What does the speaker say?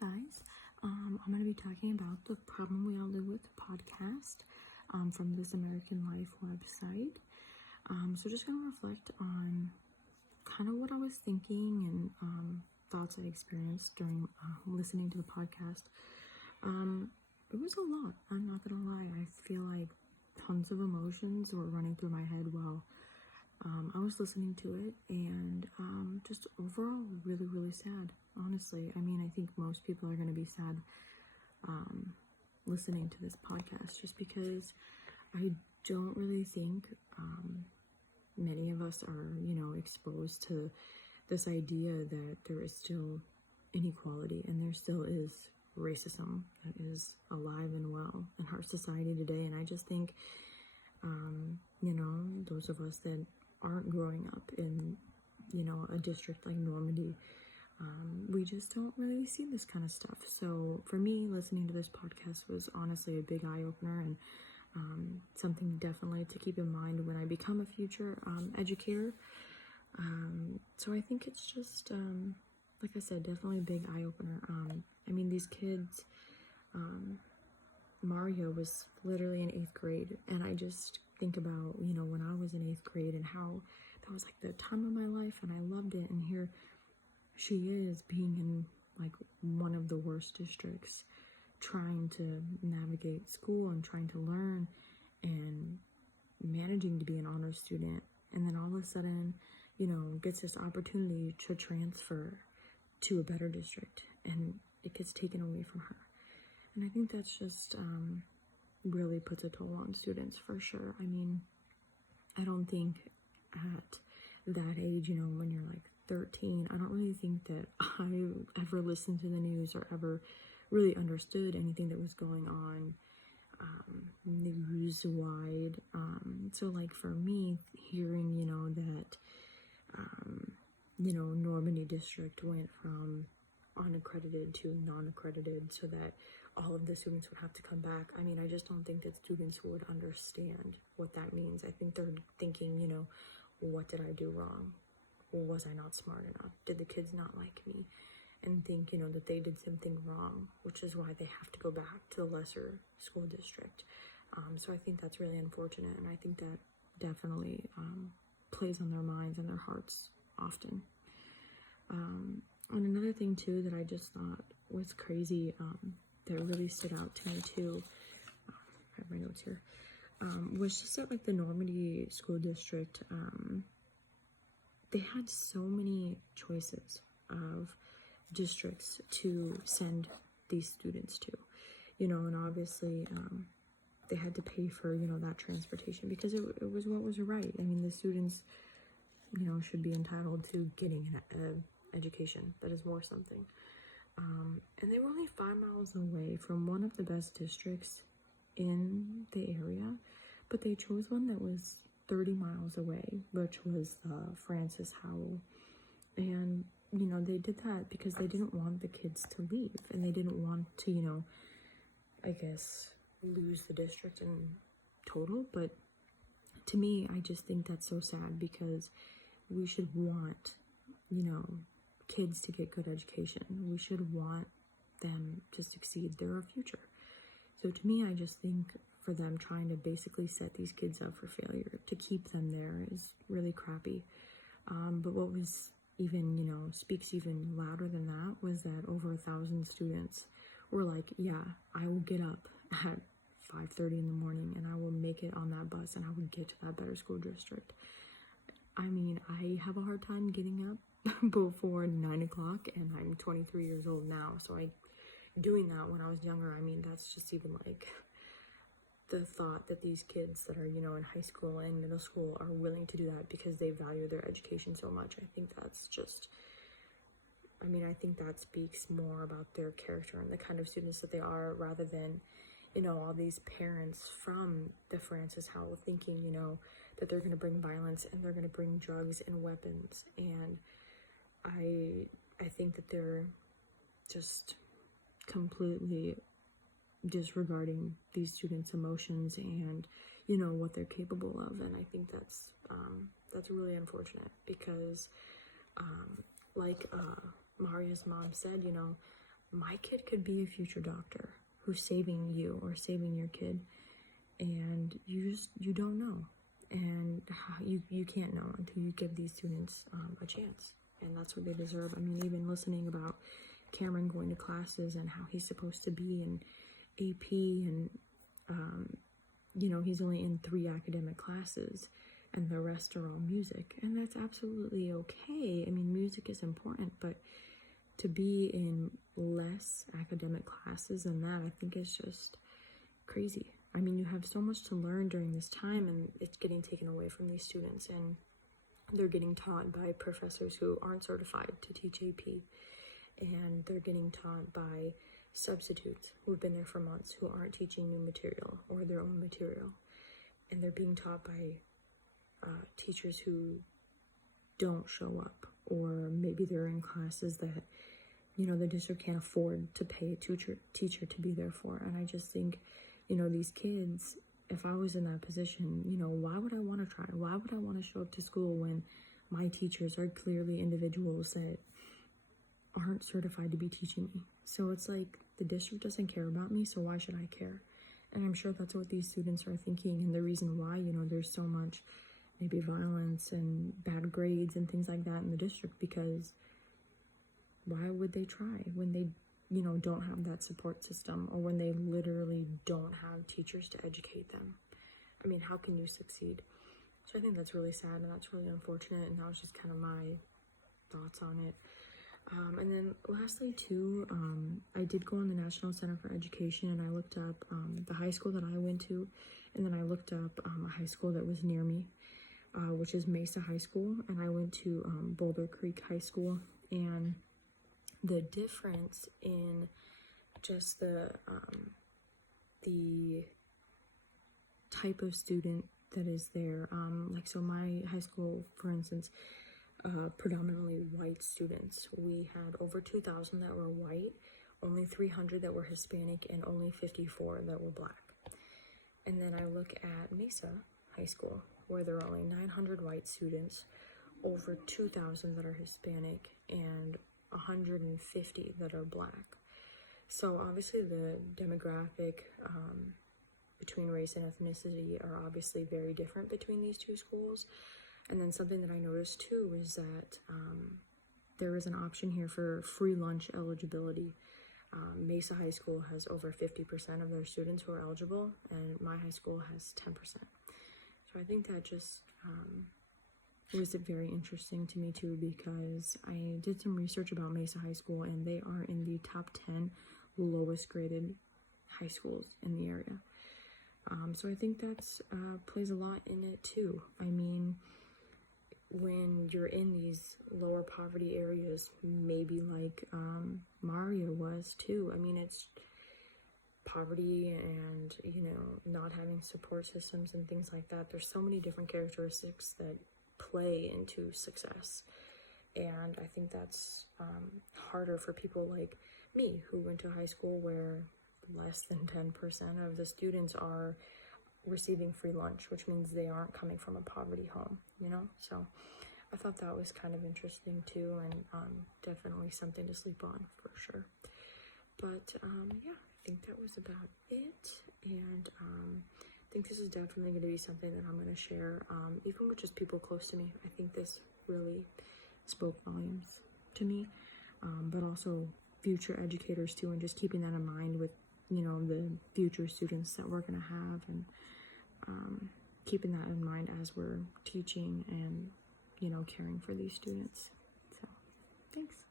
guys. I'm going to be talking about the Problem We All Live With podcast from This American Life website. So just going to reflect on kind of what I was thinking and thoughts I experienced during listening to the podcast. It was a lot. I'm not going to lie. I feel like tons of emotions were running through my head while I was listening to it, and just overall really, really sad, honestly. I mean, I think most people are going to be sad listening to this podcast just because I don't really think many of us are, exposed to this idea that there is still inequality and there still is racism that is alive and well in our society today. And I just think, those of us that aren't growing up in, a district like Normandy, we just don't really see this kind of stuff. So for me, listening to this podcast was honestly a big eye-opener and something definitely to keep in mind when I become a future educator. So I think it's just, like I said, definitely a big eye-opener. I mean, these kids, Mario was literally in 8th grade, and I just think about, when I was in 8th grade and how that was like the time of my life and I loved it. And here she is being in like one of the worst districts, trying to navigate school and trying to learn and managing to be an honor student. And then all of a sudden, gets this opportunity to transfer to a better district and it gets taken away from her. And I think that's just really puts a toll on students for sure. I mean, I don't think at that age, when you're like 13, I don't really think that I ever listened to the news or ever really understood anything that was going on news-wide. So like for me, hearing, that, Normandy district went from unaccredited to non-accredited so that all of the students would have to come back. I mean, I just don't think that students would understand what that means. I think they're thinking, what did I do wrong? Was I not smart enough? Did the kids not like me? And think, that they did something wrong, which is why they have to go back to the lesser school district. So I think that's really unfortunate, and I think that definitely plays on their minds and their hearts often. And another thing too that I just thought was crazy, that really stood out to me too, I have my notes here, was just that like the Normandy school district, they had so many choices of districts to send these students to, and obviously they had to pay for, that transportation because it was what was right. I mean, the students, should be entitled to getting an education that is worth something. And they were only 5 miles away from one of the best districts in the area, but they chose one that was 30 miles away, which was Francis Howell. And, they did that because they didn't want the kids to leave, and they didn't want to, I guess, lose the district in total. But to me, I just think that's so sad because we should want, kids to get good education. We should want them to succeed. They're our future. So to me, I just think for them trying to basically set these kids up for failure to keep them there is really crappy. But what was even, speaks even louder than that was that over 1,000 students were like, yeah, I will get up at 5:30 in the morning and I will make it on that bus and I will get to that better school district. I mean, I have a hard time getting up before 9 o'clock, and I'm 23 years old now, so doing that when I was younger, I mean, that's just even like the thought that these kids that are, in high school and middle school are willing to do that because they value their education so much. I think that's just, I think that speaks more about their character and the kind of students that they are rather than, all these parents from the Francis Howell thinking, that they're going to bring violence and they're going to bring drugs and weapons. And I think that they're just completely disregarding these students' emotions and, what they're capable of. And I think that's really unfortunate because, like Maria's mom said, my kid could be a future doctor who's saving you or saving your kid, and you don't know, and you can't know until you give these students a chance, and that's what they deserve. I mean, even listening about Cameron going to classes and how he's supposed to be in AP, and he's only in 3 academic classes and the rest are all music, and that's absolutely okay. I mean, music is important, but to be in less academic classes than that, I think is just crazy. I mean, you have so much to learn during this time, and it's getting taken away from these students, and they're getting taught by professors who aren't certified to teach AP, and they're getting taught by substitutes who've been there for months who aren't teaching new material or their own material, and they're being taught by teachers who don't show up, or maybe they're in classes that the district can't afford to pay a teacher to be there for. And I just think, these kids, if I was in that position, why would I want to try? Why would I want to show up to school when my teachers are clearly individuals that aren't certified to be teaching me? So it's like the district doesn't care about me, so why should I care? And I'm sure that's what these students are thinking, and the reason why, there's so much maybe violence and bad grades and things like that in the district, because why would they try when they don't have that support system, or when they literally don't have teachers to educate them? I mean, how can you succeed? So I think that's really sad, and that's really unfortunate, and that was just kind of my thoughts on it. And then lastly too, I did go on the National Center for Education, and I looked up the high school that I went to, and then I looked up a high school that was near me, which is Mesa High School, and I went to Boulder Creek High School. And the difference in just the type of student that is there, so my high school, for instance, predominantly white students. We had over 2,000 that were white, only 300 that were Hispanic, and only 54 that were black. And then I look at Mesa High School, where there are only 900 white students, over 2,000 that are Hispanic, and 150 that are black. So obviously the demographic between race and ethnicity are obviously very different between these two schools. And then something that I noticed too is that there is an option here for free lunch eligibility. Mesa High School has over 50% of their students who are eligible, and my high school has 10%. So I think that just was very interesting to me too, because I did some research about Mesa High School, and they are in the top 10 lowest graded high schools in the area. So I think that's plays a lot in it too. I mean, when you're in these lower poverty areas, maybe like Mario was too, I mean, it's poverty and not having support systems and things like that. There's so many different characteristics that play into success, and I think that's harder for people like me, who went to high school where less than 10% of the students are receiving free lunch, which means they aren't coming from a poverty home, so I thought that was kind of interesting too, and definitely something to sleep on for sure. But yeah, I think that was about it, and I think this is definitely going to be something that I'm going to share, even with just people close to me. I think this really spoke volumes to me, but also future educators too, and just keeping that in mind with the future students that we're going to have, and keeping that in mind as we're teaching and caring for these students. So thanks.